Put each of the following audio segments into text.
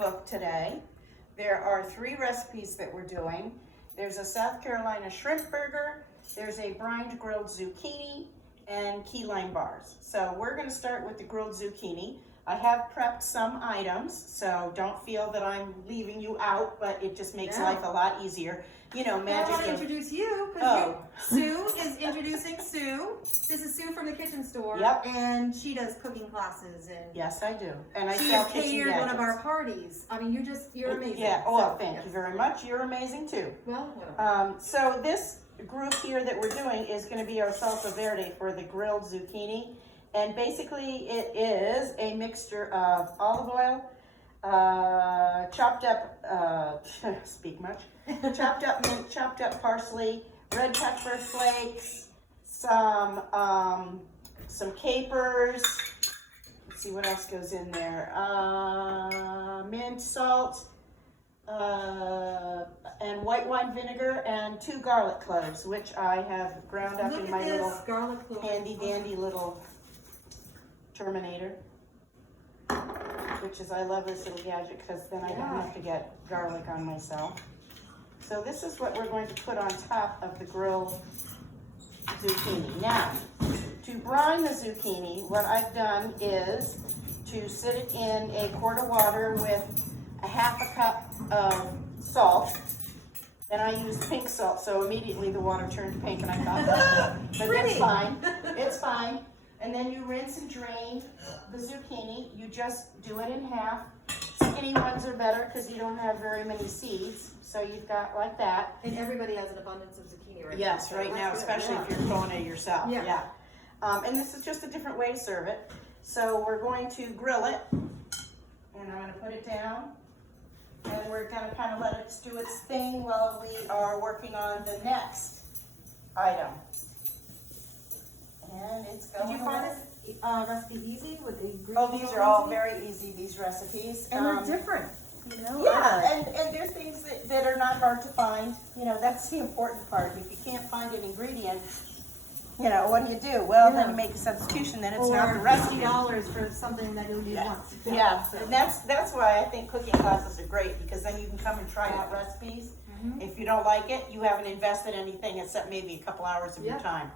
cookbook today. There are 3 recipes that we're doing. There's a South Carolina shrimp burger, there's a brined grilled zucchini, and key lime bars. So we're gonna start with the grilled zucchini. I have prepped some items, so don't feel that I'm leaving you out, but it just makes life a lot easier. You know, magic. I want to introduce you, because Sue is introducing Sue. This is Sue from the kitchen store. Yep. And she does cooking classes. And yes, I do. And I she sell has kitchen catered gadgets. one of our parties. I mean, you're amazing. Yeah, oh, thank you very much. You're amazing too. Well, whatever. So this group here that we're doing is going to be our Salsa Verde for the grilled zucchini. And basically it is a mixture of olive oil, chopped up, speak much, chopped up mint, chopped up parsley, red pepper flakes, some capers. Let's see what else goes in there. Mint, salt, and white wine vinegar, and 2 garlic cloves, which I have ground up in my little handy dandy little Terminator, which is, I love this little gadget because then I don't have to get garlic on myself. So this is what we're going to put on top of the grilled zucchini. Now, to brine the zucchini, what I've done is to sit it in a quart of water with a ½ a cup of salt. And I used pink salt, so immediately the water turned pink, and I thought, but that's fine. It's fine. And then you rinse and drain the zucchini. You just do it in half. Skinny ones are better because you don't have very many seeds. So you've got like that. And everybody has an abundance of zucchini right now. Yes, right now, especially if you're growing it yourself. Yeah. And this is just a different way to serve it. So we're going to grill it. And I'm going to put it down. And we're going to kind of let it do its thing while we are working on the next item. And it's going. Did you find this recipe easy with the ingredients? Oh, these are all very easy, these recipes. And they're different, you know? Yeah, and they're things that are not hard to find. You know, that's the important part. If you can't find an ingredient, you know, what do? Well, then you make a substitution, then it's not the recipe. $50 for something that you'll use once. Yeah, and that's why I think cooking classes are great, because then you can come and try out recipes. If you don't like it, you haven't invested anything except maybe a couple hours of your time.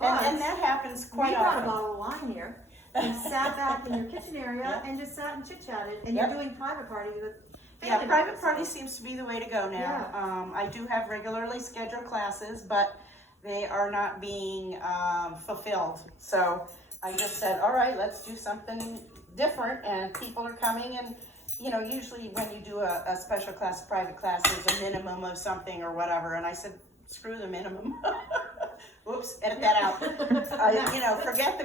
And that happens quite often. We brought a bottle of wine here. And sat back in your kitchen area and just sat and chit-chatted. And you're doing private parties with family private members. party seems to be the way to go now. I do have regularly scheduled classes, but they are not being fulfilled. So I just said, all right, let's do something different. And people are coming, and you know, usually when you do a special class, private class, there's a minimum of something or whatever. And I said, screw the minimum. Whoops, edit that out. You know, forget the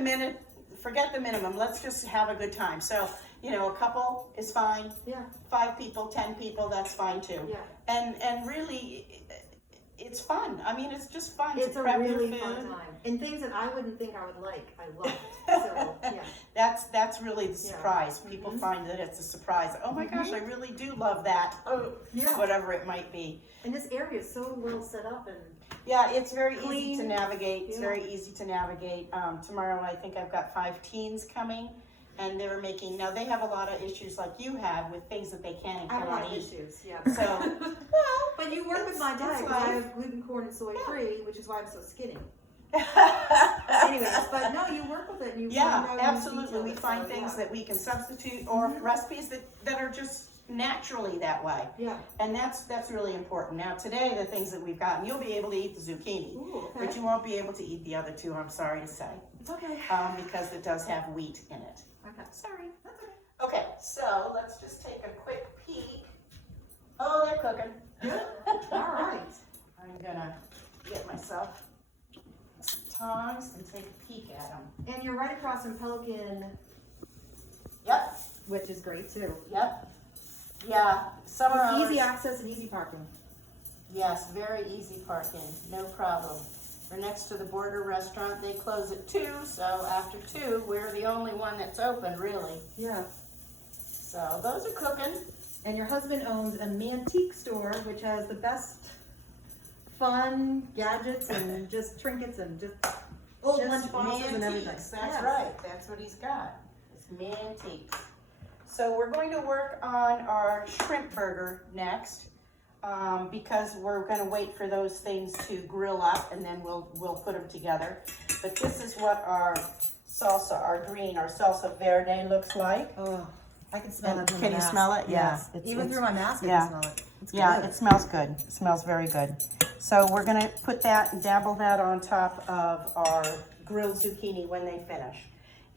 minimum. Let's just have a good time. So, you know, a couple is fine. 5 people, 10 people, that's fine too. And really, it's fun. I mean, it's just fun It's to a prep really your food. fun time. And things that I wouldn't think I would like, I loved. So, That's really the surprise. People find that it's a surprise. Oh my gosh, I really do love that. Oh, whatever it might be. And this area is so well set up and it's very easy to navigate. It's very easy to navigate. Tomorrow I think I've got 5 teens coming, and they're making, now they have a lot of issues like you have with things that they can and cannot eat. issues, So, but you work with my diet because I have gluten, corn, and soy free, which is why I'm so skinny. Anyways, but no, you work with it. And you absolutely. We find things that we can substitute, or recipes that are just naturally that way. And that's really important. Now today, the things that we've gotten, you'll be able to eat the zucchini, but you won't be able to eat the other 2, I'm sorry to say. It's okay. Because it does have wheat in it. Okay. Sorry. That's okay. Okay, so let's just take a quick peek. Oh, they're cooking. Good. All right. I'm gonna get myself some tongs and take a peek at them. And you're right across from Pelican. Yep. Which is great too. Yep. Yeah, summer hours. Easy access and easy parking. Yes, very easy parking, no problem. We're next to the Border Restaurant. They close at 2, so after 2, we're the only one that's open, really. Yeah. So those are cooking. And your husband owns a Mantique store, which has the best fun gadgets and just trinkets and just old lunch boxes and everything. That's right. That's what he's got. It's Mantiques. So we're going to work on our shrimp burger next, because we're going to wait for those things to grill up, and then we'll put them together. But this is what our salsa, our green, our salsa verde looks like. Oh, I can smell it. Can you smell it? Yeah. Yes. Even through my mask, I yeah. can smell it. It's Yeah, good. it smells good. It smells very good. So we're going to put that and dabble that on top of our grilled zucchini when they finish.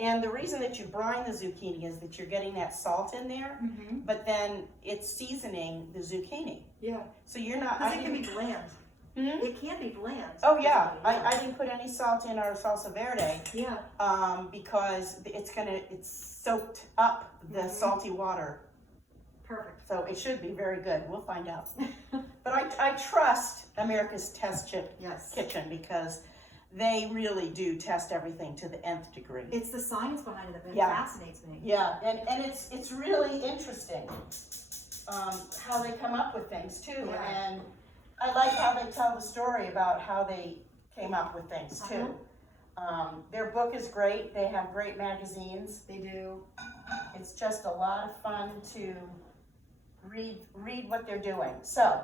And the reason that you brine the zucchini is that you're getting that salt in there, but then it's seasoning the zucchini. Yeah. So you're not. Because it can be bland. It can be bland. Oh yeah, I didn't put any salt in our salsa verde. Yeah. Because it's soaked up the salty water. Perfect. So it should be very good. We'll find out. But I trust America's Test Kitchen because they really do test everything to the nth degree. It's the science behind it that fascinates me. Yeah, and it's really interesting how they come up with things too. Yeah. And I like how they tell the story about how they came up with things too. Their book is great. They have great magazines. They do. It's just a lot of fun to read what they're doing. So,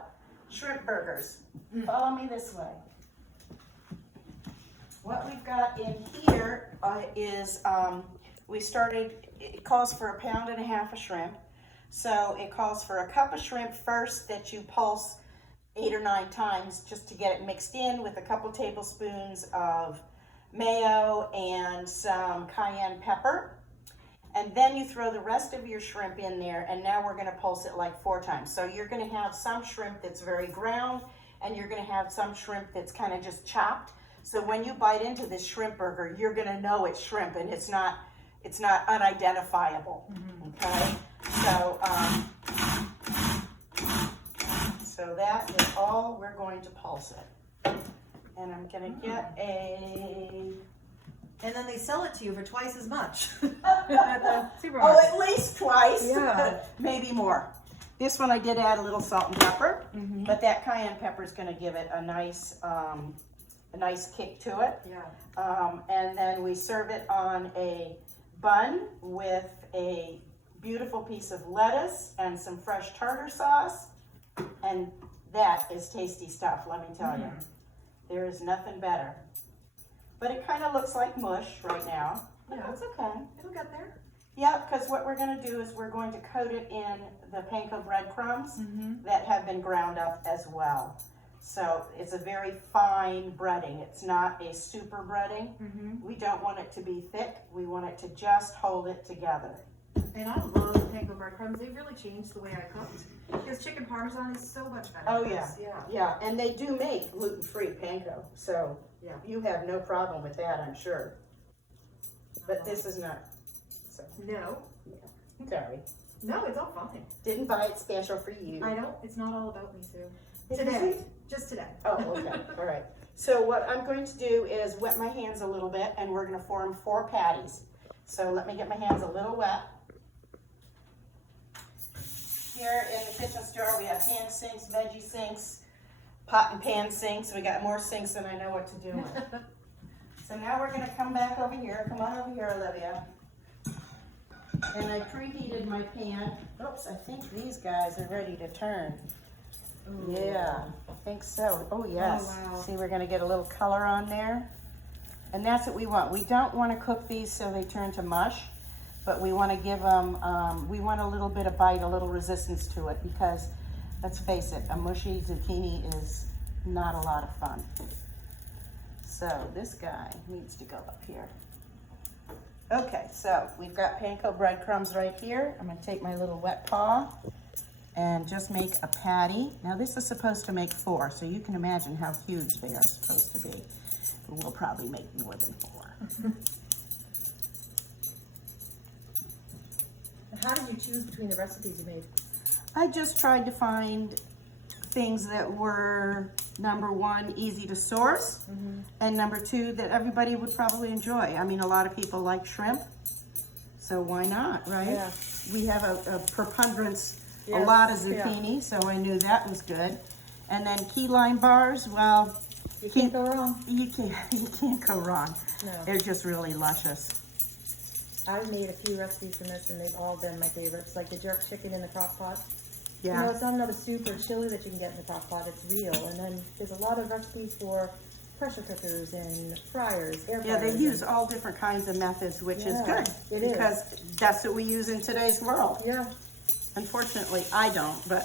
shrimp burgers. Follow me this way. What we've got in here is, it calls for 1.5 pounds of shrimp. So it calls for a cup of shrimp first that you pulse 8 or 9 times just to get it mixed in with a couple tablespoons of mayo and some cayenne pepper. And then you throw the rest of your shrimp in there, and now we're gonna pulse it like 4 times. So you're gonna have some shrimp that's very ground, and you're gonna have some shrimp that's kind of just chopped. So when you bite into this shrimp burger, you're gonna know it's shrimp, and it's not unidentifiable. Okay, so that is all we're going to pulse it. And I'm gonna get And then they sell it to you for twice as much at the supermarket. Oh, at least twice. Yeah. Maybe more. This one I did add a little salt and pepper, but that cayenne pepper is going to give it a nice kick to it. Yeah. And then we serve it on a bun with a beautiful piece of lettuce and some fresh tartar sauce, and that is tasty stuff. Let me tell you, there is nothing better. But it kind of looks like mush right now. Yeah, That's okay. It'll get there. Yeah, because what we're going to do is we're going to coat it in the panko breadcrumbs that have been ground up as well. So it's a very fine breading. It's not a super breading. We don't want it to be thick. We want it to just hold it together. And I love panko breadcrumbs. They've really changed the way I cooked. Because chicken parmesan is so much better. Oh yeah, yeah. And they do make gluten-free panko, so Yeah. you have no problem with that, I'm sure. But this is not. So. No. Sorry. No, it's all fine. Didn't buy it special for you. I don't. It's not all about me, Sue. Isn't Today. it? Just today. Oh, okay. All right. So what I'm going to do is wet my hands a little bit, and we're going to form 4 patties. So let me get my hands a little wet. Here in the kitchen store, we have hand sinks, veggie sinks, pot and pan sinks. We got more sinks than I know what to do with. So now we're going to come back over here. Come on over here, Olivia. And I preheated my pan. Oops, I think these guys are ready to turn. Ooh. Yeah, I think so. Oh, yes. Oh, wow. See, we're going to get a little color on there. And that's what we want. We don't want to cook these so they turn to mush, but we want to give them, we want a little bit of bite, a little resistance to it, because let's face it, a mushy zucchini is not a lot of fun. So this guy needs to go up here. Okay, so we've got panko breadcrumbs right here. I'm going to take my little wet paw and just make a patty. Now this is supposed to make 4, so you can imagine how huge they are supposed to be. We'll probably make more than 4. How did you choose between the recipes you made? I just tried to find things that were, number 1, easy to source, and number 2, that everybody would probably enjoy. I mean, a lot of people like shrimp, so why not, right? Yeah. We have a preponderance, a lot of zucchini, so I knew that was good. And then key lime bars, well, You can't go wrong. You can't go wrong. No. They're just really luscious. I've made a few recipes from this, and they've all been my favorites. Like the jerk chicken in the crock pot. Yeah. You know, it's not another soup or chili that you can get in the crock pot. It's real. And then there's a lot of recipes for pressure cookers and fryers, air fryers. Yeah, they use all different kinds of methods, which is good. It is. Because that's what we use in today's world. Yeah. Unfortunately, I don't, but.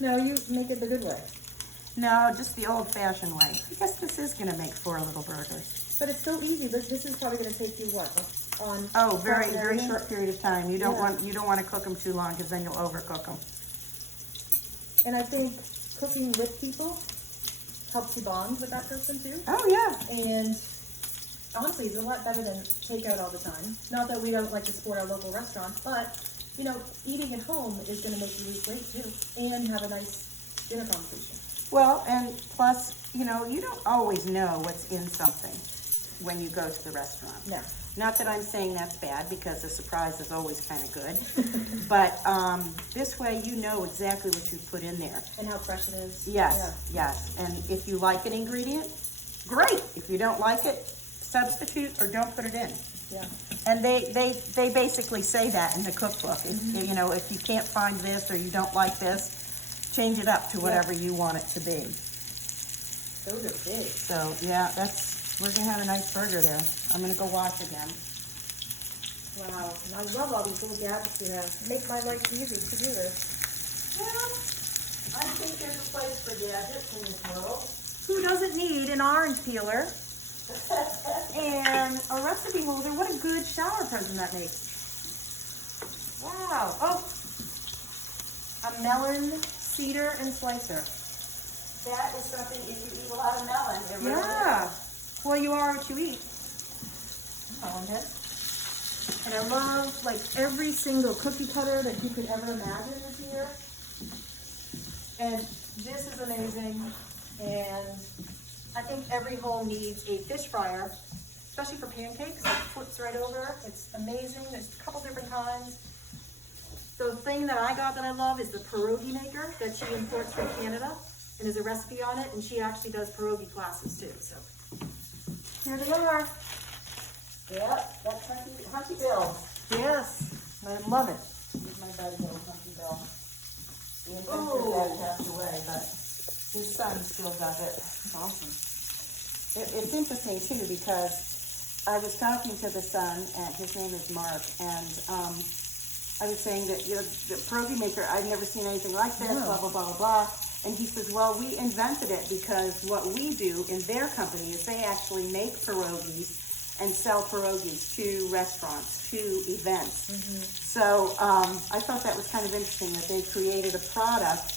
No, you make it the good way. No, just the old-fashioned way. I guess this is going to make 4 little burgers. But it's so easy. This is probably going to take you what? On Oh, very, and very everything? short period of time. You don't Yeah. want to cook them too long because then you'll overcook them. And I think cooking with people helps you bond with that person too. Oh, yeah. And honestly, it's a lot better than takeout all the time. Not that we don't like to support our local restaurants, but you know, eating at home is going to make you lose weight too, and have a nice dinner conversation. Well, and plus, you know, you don't always know what's in something when you go to the restaurant. No. Not that I'm saying that's bad, because a surprise is always kind of good. But this way you know exactly what you put in there. And how fresh it is. Yes, yes. And if you like an ingredient, great. If you don't like it, substitute or don't put it in. Yeah. And they basically say that in the cookbook. If, you know, if you can't find this or you don't like this, change it up to whatever you want it to be. Those are big. So yeah, we're gonna have a nice burger there. I'm gonna go watch again. Wow. And I love all these little gadgets you have. Make my life easy to do this. Well, I think there's a place for gadgets in this world. Who doesn't need an orange peeler and a recipe holder? What a good shower present that makes. Wow. Oh, a melon cedar and slicer. That is something, if you eat a lot of melon, it really Yeah. Well, you are what you eat. is. And I love like every single cookie cutter that you could ever imagine is here. And this is amazing. And I think every home needs a fish fryer, especially for pancakes. It flips right over. It's amazing. There's a couple different kinds. The thing that I got that I love is the Pierogi Maker that she imports from Canada. And there's a recipe on it, and she actually does pierogi classes too. So here they are. Yep, that's Hunky Bill. Yes, I love it. He's my buddy, little Hunky Bill. The inventor of that passed away, but his son still does it. That's awesome. It's interesting too, because I was talking to the son, and his name is Mark, and I was saying that, you know, the Pierogi Maker, I've never seen anything like this, blah, blah, blah, blah, blah. And he says, well, we invented it because what we do in their company is they actually make pierogies and sell pierogies to restaurants, to events. So I thought that was kind of interesting that they created a product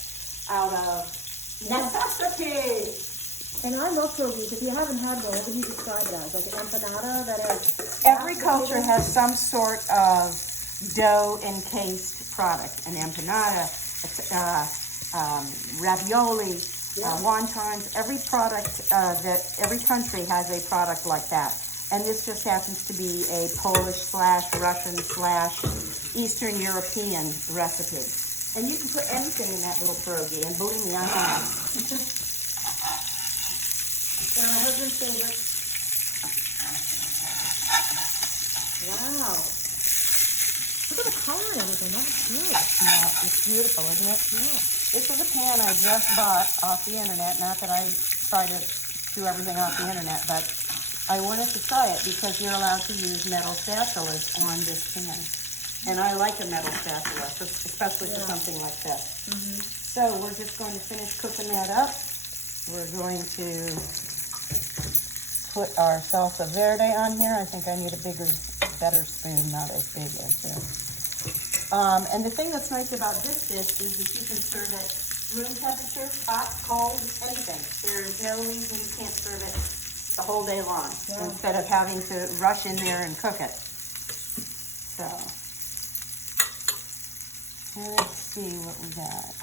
out of necessity. And I love pierogies. If you haven't had one, what would you describe it as? Like an empanada that has... Every culture has some sort of dough encased product. An empanada, ravioli, wontons. Every product every country has a product like that. And this just happens to be a Polish / Russian / Eastern European recipe. And you can put anything in that little pierogi, and believe me, I have. They're my husband's favorite. Wow. Look at the color and everything. That's good. Yeah, it's beautiful, isn't it? Yeah. This is a pan I just bought off the internet. Not that I try to do everything off the internet, but I wanted to try it because you're allowed to use metal spatulas on this pan. And I like a metal spatula, especially for something like this. So we're just going to finish cooking that up. We're going to put our salsa verde on here. I think I need a better spoon, not as big as this. And the thing that's nice about this dish is that you can serve it room temperature, hot, cold, anything. There's no reason you can't serve it the whole day long instead of having to rush in there and cook it. So, let's see what we got.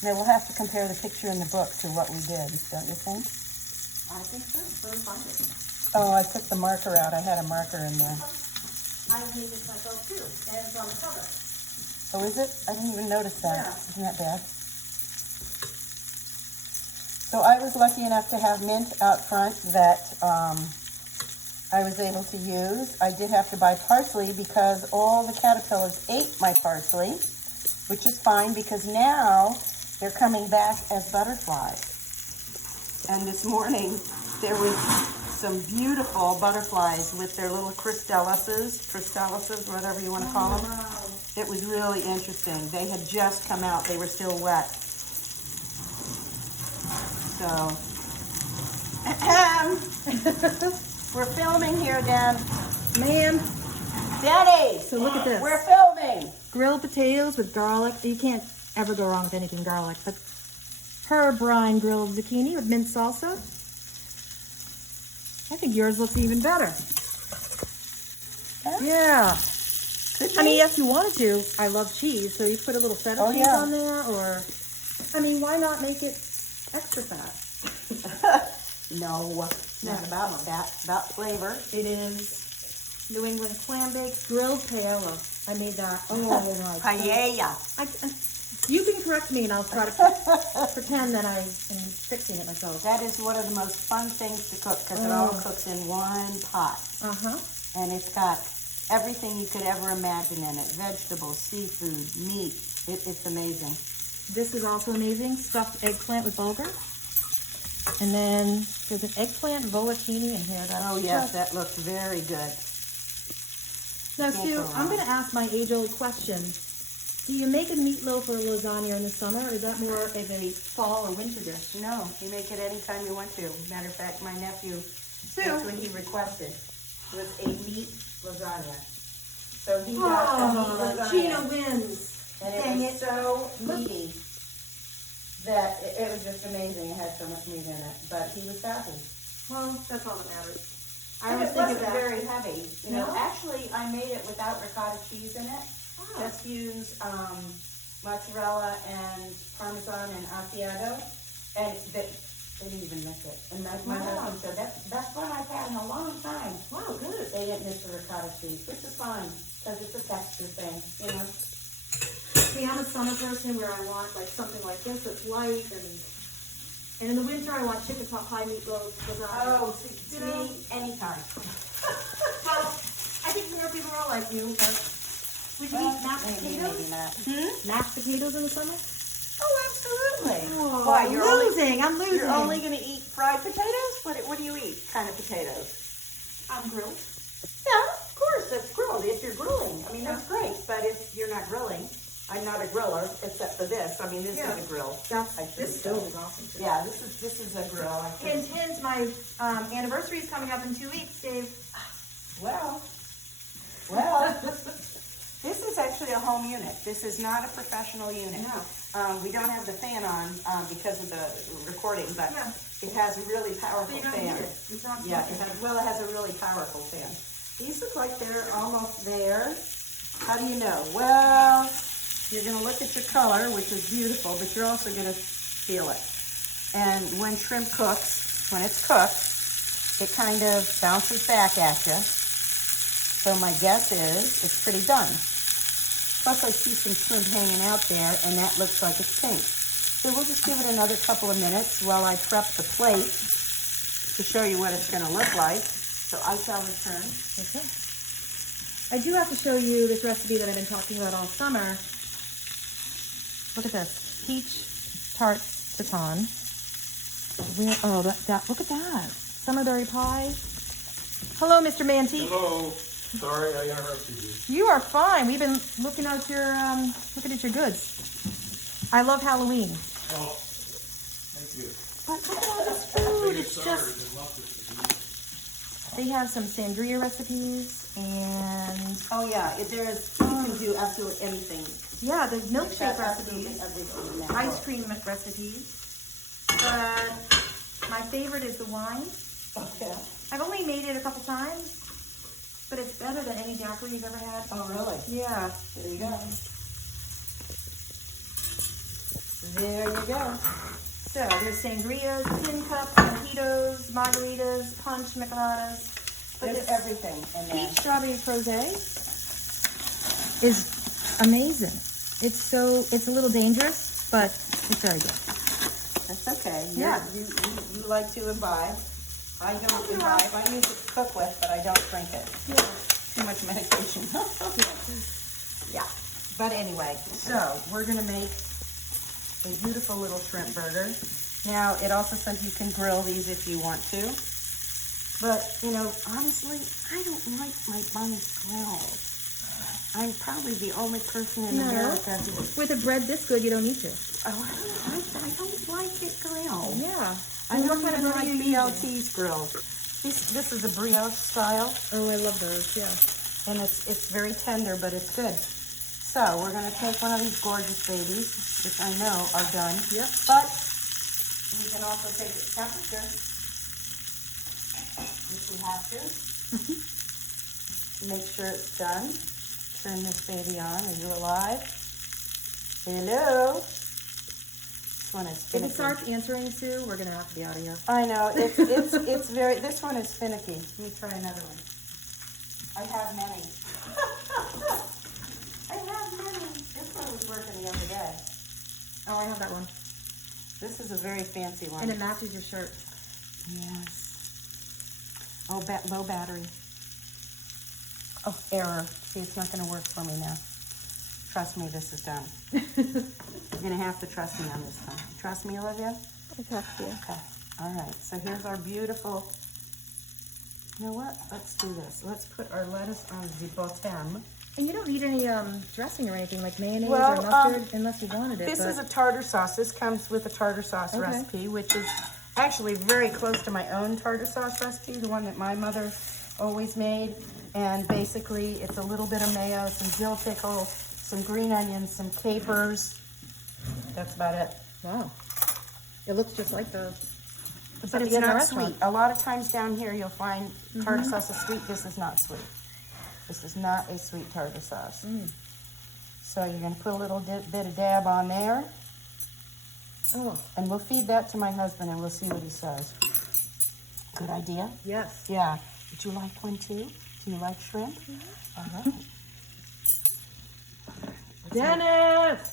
Now we'll have to compare the picture in the book to what we did, don't you think? I think so. Very fun. Oh, I took the marker out. I had a marker in there. I made this myself too, and it's on the cover. Oh, is it? I didn't even notice that. Yeah. Isn't that bad? So I was lucky enough to have mint out front that I was able to use. I did have to buy parsley because all the caterpillars ate my parsley, which is fine because now they're coming back as butterflies. And this morning there was some beautiful butterflies with their little crystalluses, whatever you want to call them. Wow. It was really interesting. They had just come out. They were still wet. So, we're filming here, Dan. Man, Danny! so look at this. We're filming! Grilled potatoes with garlic. You can't ever go wrong with anything garlic. But her brine grilled zucchini with mint salsa. I think yours looks even better. Yeah. I mean, if you wanted to, I love cheese, so you put a little feta cheese on there, or, I mean, why not make it extra fat? No, not about that. About flavor. It is New England clam bake, grilled paella. I made that. Oh my God. Paella. You can correct me and I'll try to pretend that I am fixing it myself. That is one of the most fun things to cook because it all cooks in one pot. Uh-huh. And it's got everything you could ever imagine in it. Vegetables, seafood, meat. It's amazing. This is also amazing. Stuffed eggplant with bulgur. And then there's an eggplant volatini in here. Oh yes, that looks very good. Now Sue, I'm going to ask my age-old question. Do you make a meatloaf or lasagna in the summer, or is that more of a fall or winter dish? No, you make it anytime you want to. Matter of fact, my nephew, that's what he requested, was a meat lasagna. So he got a meat lasagna. Gina wins. And it was so meaty that it was just amazing. It had so much meat in it, but he was happy. Well, that's all that matters. I always it think wasn't of that. very heavy. You know, No? actually, I made it without ricotta cheese in it. Oh. Just use mozzarella and Parmesan and Asiago, and they didn't even miss it. And my husband said that's what I've had in a long time. Wow, good. They didn't miss the ricotta cheese, which is fine because it's a texture thing, you know. See, I'm a summer person where I want like something like this that's light, and in the winter I want chicken pot pie, meatloaf, lasagna. Oh, to me, anytime. Well, I think more people are like you, but would you eat mashed potatoes? Maybe not. Mashed potatoes in the summer? Oh, absolutely. Oh, Why, I'm losing. You're only going to eat fried potatoes? What do you eat? Kind of potatoes? Grilled. Yeah, of course, that's grilled. If you're grilling, I mean, that's great. But if you're not grilling, I'm not a griller except for this. I mean, this is a grill. This stove is awesome too. Yeah, this is a grill. Hint, hint, my anniversary is coming up in 2 weeks, Dave. Well, this is actually a home unit. This is not a professional unit. No. We don't have the fan on because of the recording, but Yeah. it has a really powerful So you don't fan. need it. It's not Yeah, it has a really powerful fan. These look like they're almost there. How do you know? Well, you're going to look at your color, which is beautiful, but you're also going to feel it. And when shrimp cooks, when it's cooked, it kind of bounces back at you. So my guess is it's pretty done. Plus I see some shrimp hanging out there, and that looks like it's pink. So we'll just give it another couple of minutes while I prep the plate to show you what it's going to look like. So I shall return. Okay. I do have to show you this recipe that I've been talking about all summer. Look at this. Peach tart tatin. Look at that. Summerberry pie. Hello, Mr. Manti. Hello. Sorry, I interrupted you. You are fine. We've been looking at your goods. I love Halloween. Oh, thank you. But look at all this food. It's just, they have some sangria recipes and Oh yeah, you can do absolutely anything. yeah, the milkshake That's absolutely recipes, everything in that ice book. cream recipes. But my favorite is the wine. Okay. I've only made it a couple times, but it's better than any daiquiri you've ever had. Oh really? Yeah. There you go. There you go. So there's sangrias, tin cups, mojitos, margaritas, punch, micheladas. But There's this everything in there. peach strawberry frosé is amazing. It's a little dangerous, but it's very good. That's okay. Yeah. You like to imbibe. I don't imbibe. I use it to cook with, but I don't drink it. Yeah. Too much medication. Yeah. But anyway, so we're gonna make a beautiful little shrimp burger. Now, it also says you can grill these if you want to. But, you know, honestly, I don't like my buns grilled. I'm probably the only person in America who... With a bread this good, you don't need to. Oh, I don't like it grilled. Yeah. I don't what kind even of like bread are you BLT's grilled. This is a brioche style, Oh, I love those, yeah. and it's very tender, but it's good. So we're gonna take one of these gorgeous babies, which I know are done. Yep. But we can also take it temperature, if we have to. Make sure it's done. Turn this baby on. Are you alive? Hello? This one is If finicky. it starts answering, Sue, we're gonna have to be out of here. I know, it's very, this one is finicky. Let me try another one. I have many. I have many. This one was working the other day. Oh, I have that one. This is a very fancy one. And it matches your shirt. Yes. Oh, low battery. Oh, error. See, it's not gonna work for me now. Trust me, this is done. You're gonna have to trust me on this one. Trust me, Olivia? I trust you. Okay. All right, so here's our beautiful, you know what? Let's do this. Let's put our lettuce on the bottom. And you don't need any dressing or anything like mayonnaise Well, or mustard unless you wanted it. This but... is a tartar sauce. This comes with a tartar sauce recipe, which is actually very close to my own tartar sauce recipe, the one that my mother always made. And basically, it's a little bit of mayo, some dill pickle, some green onions, some capers. That's about it. Wow. It looks just like the... But it's not sweet. A lot of times down here, you'll find tartar sauce is sweet. This is not sweet. This is not a sweet tartar sauce. So you're going to put a little bit of dab on there. Oh. And we'll feed that to my husband and we'll see what he says. Good idea? Yes. Yeah. Would you like one too? Do you like shrimp? All right. Dennis!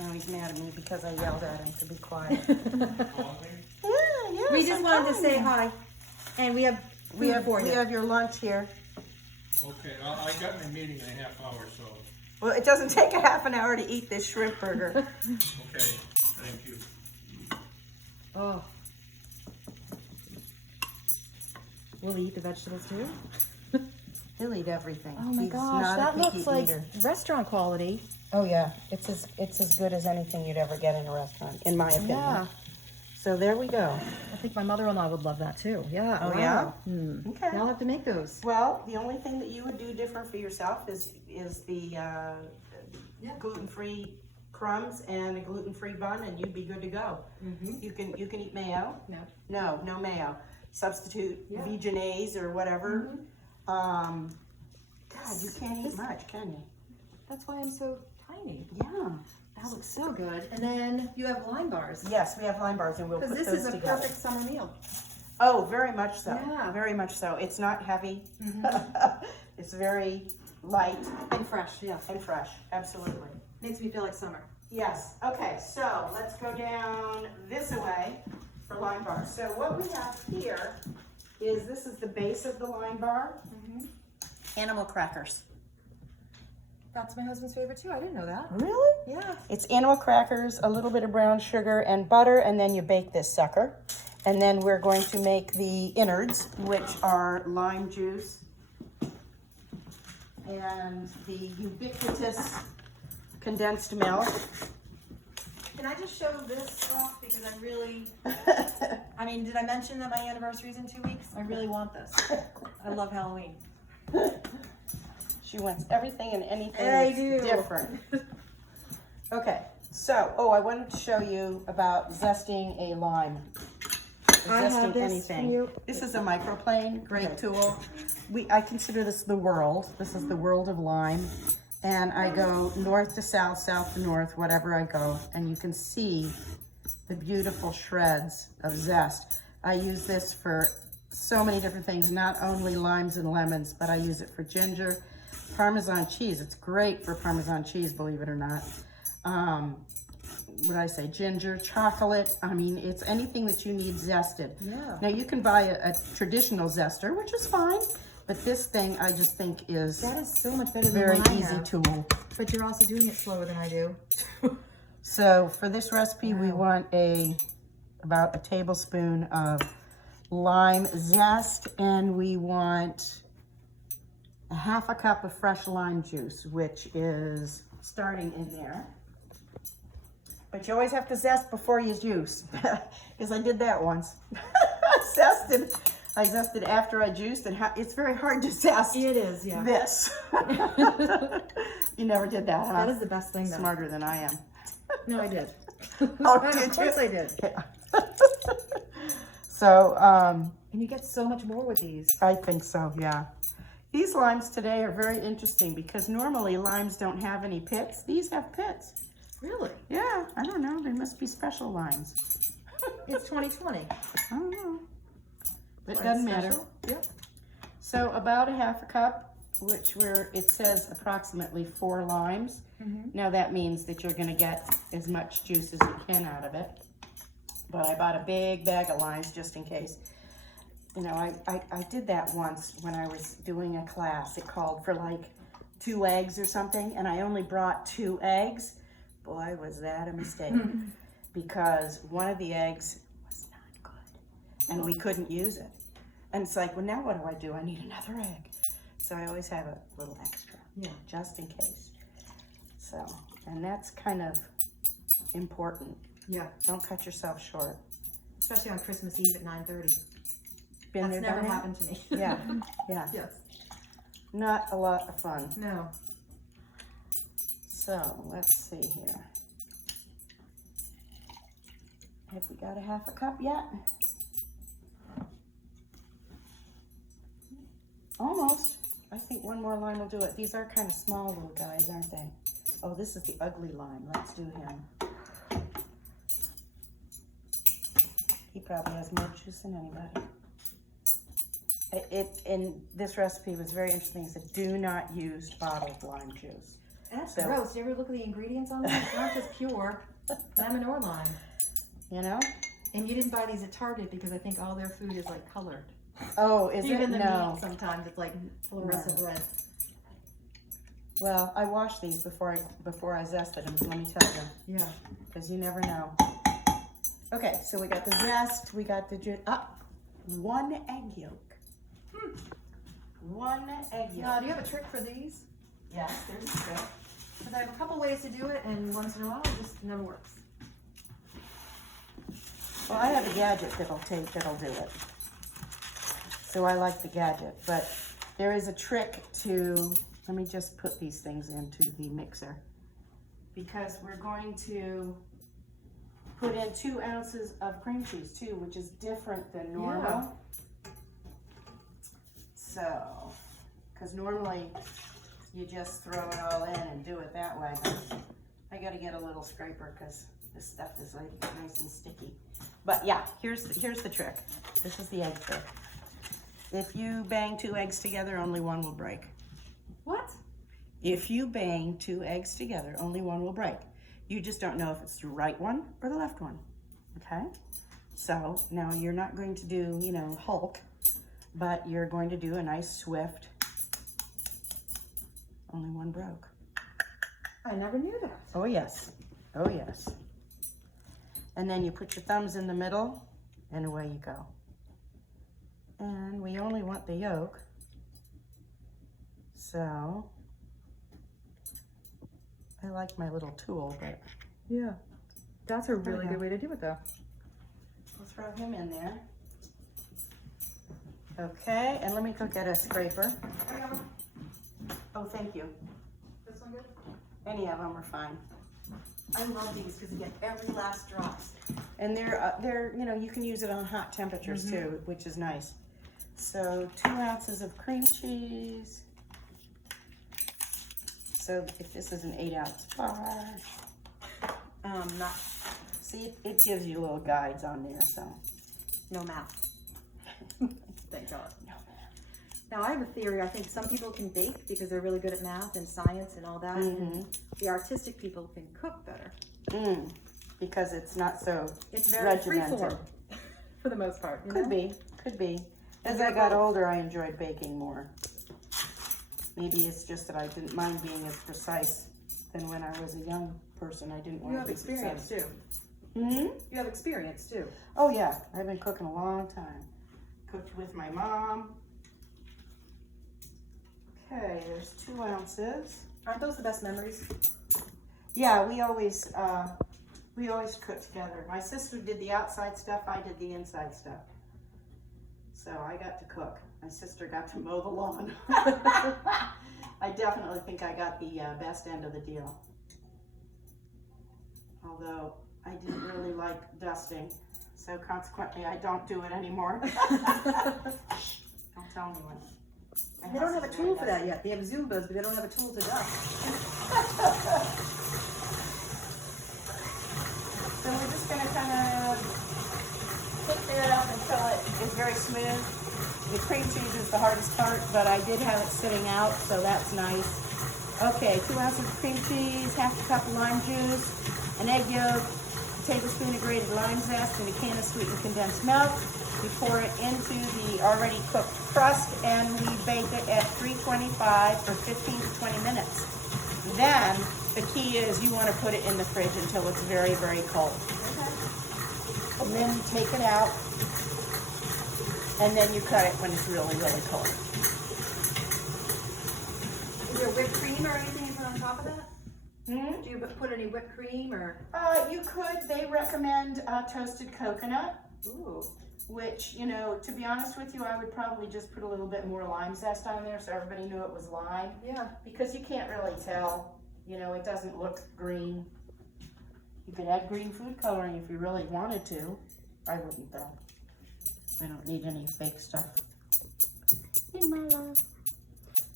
Oh, he's mad at me because I yelled at him to be quiet. We just wanted to say hi. And we have We have your lunch here. Okay, I got my meeting in a half hour, so, Well, it doesn't take a half an hour to eat this shrimp burger. okay, thank you. Oh. Will he eat the vegetables too? He'll eat everything. Oh my He's gosh, not that a picky looks like eater. restaurant quality. Oh yeah, it's as good as anything you'd ever get in a restaurant, in my opinion. Yeah. So there we go. I think my mother-in-law would love that too. Yeah. Oh, wow. yeah? Okay. Now I'll have to make those. Well, the only thing that you would do different for yourself is the gluten-free crumbs and a gluten-free bun, and you'd be good to go. You can eat mayo. No. No mayo. Substitute Vegenaise or whatever. God, you can't eat much, can you? That's why I'm so tiny. Yeah. That looks so good. And then you have lime bars. Yes, we have lime bars, and we'll put Because those this is a together. perfect summer meal. Oh, very much so. Yeah. Very much so. It's not heavy. It's very light And fresh, yeah. and fresh. Absolutely. Makes me feel like summer. Yes. Okay, so let's go down this way for lime bars. So what we have here is, this is the base of the lime bar. Animal crackers. That's my husband's favorite too. I didn't know that. Really? Yeah. It's animal crackers, a little bit of brown sugar and butter, and then you bake this sucker. And then we're going to make the innards, which are lime juice and the ubiquitous condensed milk. Can I just show this off because I really, I mean, did I mention that my anniversary is in 2 weeks? I really want this. I love Halloween. She wants everything and anything I that's do. different. Okay, so, I wanted to show you about zesting a lime. I have Zesting this anything. for you. This is a microplane, great tool. I consider this the world. This is the world of lime. And I go north to south, south to north, whatever I go, and you can see the beautiful shreds of zest. I use this for so many different things, not only limes and lemons, but I use it for ginger, Parmesan cheese. It's great for Parmesan cheese, believe it or not. what did I say, ginger, chocolate. I mean, it's anything that you need zested. Yeah. Now you can buy a traditional zester, which is fine, but this thing I just think is That is so much better than very what I easy have. tool. But you're also doing it slower than I do. So for this recipe, we Wow. want about a tablespoon of lime zest, and we want a half a cup of fresh lime juice, which is starting in there. But you always have to zest before you juice, because I did that once. I zested after I juiced, and it's very hard to zest It is, yeah. this. You never did that, huh? That is the best thing, though. Smarter than I am. No, I did. Oh, did Of course you? I did. Yeah. So, And you get so much more with these. I think so, yeah. These limes today are very interesting because normally limes don't have any pits. These have pits. Really? Yeah, I don't know. They must be special limes. It's 2020. I don't know. It Quite doesn't matter. special. Yep. So about a half a cup, it says approximately 4 limes. Mm-hmm. Now that means that you're gonna get as much juice as you can out of it. But I bought a big bag of limes just in case. You know, I did that once when I was doing a class. It called for like 2 eggs or something, and I only brought 2 eggs. Boy, was that a mistake. Because one of the eggs was not good, and we couldn't use it. And it's like, well, now what do? I need another egg. So I always have a little extra, Yeah. just in case. So, and that's kind of important. Yeah. Don't cut yourself short. Especially on Christmas Eve at 9:30. Been That's there, never done that? happened to me. Yeah, yeah. Yes. Not a lot of fun. No. So, let's see here. Have we got a half a cup yet? Almost. I think one more lime will do it. These are kind of small little guys, aren't they? Oh, this is the ugly lime. Let's do him. He probably has more juice than anybody. In this recipe was very interesting. It said, do not use bottled lime juice. That's So- gross. You ever look at the ingredients on them? It's not just pure lemon or lime. You know? And you didn't buy these at Target because I think all their food is like colored. Oh, is Even it? the No. meat sometimes it's like fluorescent red. Well, I washed these before I zested them, let me tell you, Yeah. because you never know. Okay, so we got the zest, we got the juice. 1 egg yolk. 1 egg yolk. Now, do you have a trick for these? Yes, there's a trick. Because I have a couple ways to do it, and once in a while, it just never works. Well, I have a gadget that'll do it. So I like the gadget, but there is a trick to, let me just put these things into the mixer. Because we're going to put in 2 ounces of cream cheese too, which is different than normal. Yeah. So, because normally you just throw it all in and do it that way. I gotta get a little scraper because this stuff is like nice and sticky. But yeah, here's the trick. This is the egg trick. If you bang 2 eggs together, only one will break. What? If you bang 2 eggs together, only one will break. You just don't know if it's the right one or the left one, okay? So now you're not going to do, you know, Hulk, but you're going to do a nice swift, only one broke. I never knew that. Oh yes, oh yes. And then you put your thumbs in the middle and away you go. And we only want the yolk, so I like my little tool, but Yeah. That's a There we really go. good way to do it, though. we'll throw him in there. Okay, and let me go get a scraper. Oh, thank you. This one good? Any of them are fine. I love these because you get every last drop. And they're you know, you can use it on hot temperatures too, which is nice. So 2 ounces of cream cheese. So if this is an 8-ounce bar, Not, see, it gives you little guides on there, so. no math. Thank God. No. Now, I have a theory. I think some people can bake because they're really good at math and science and all that. And the artistic people can cook better. because it's not so It's very regimented. freeform for the most part. You Could know? be, could be. As Yeah, I got both. older, I enjoyed baking more. Maybe it's just that I didn't mind being as precise than when I was a young person. I didn't want You to have be experience precise. too. Hmm? You have experience too. Oh yeah, I've been cooking a long time. Cooked with my mom. Okay, there's 2 ounces. Aren't those the best memories? Yeah, we always cook together. My sister did the outside stuff, I did the inside stuff. So I got to cook. My sister got to mow the lawn. I definitely think I got the best end of the deal. Although I didn't really like dusting, so consequently I don't do it anymore. Shh, don't tell anyone. My They don't house have a is tool very for that dusty. yet. They have Zumbas, but they don't have a tool to dust. So we're just gonna kind of pick that up until it is very smooth. The cream cheese is the hardest part, but I did have it sitting out, so that's nice. Okay, 2 ounces of cream cheese, half a cup of lime juice, an egg yolk, a tablespoon of grated lime zest, and a can of sweetened condensed milk. We pour it into the already cooked crust, and we bake it at 325 for 15 to 20 minutes. Then, the key is you want to put it in the fridge until it's very, very cold. And then you take it out, and then you cut it when it's really, really cold. Is there whipped cream or anything you put on top of that? Hmm? Do you put any whipped cream or? You could. They recommend toasted coconut, Ooh. which, you know, to be honest with you, I would probably just put a little bit more lime zest on there so everybody knew it was lime. Yeah. Because you can't really tell. You know, it doesn't look green. You could add green food coloring if you really wanted to. I wouldn't though. I don't need any fake stuff in my life.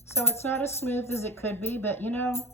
So it's not as smooth as it could be, but you know,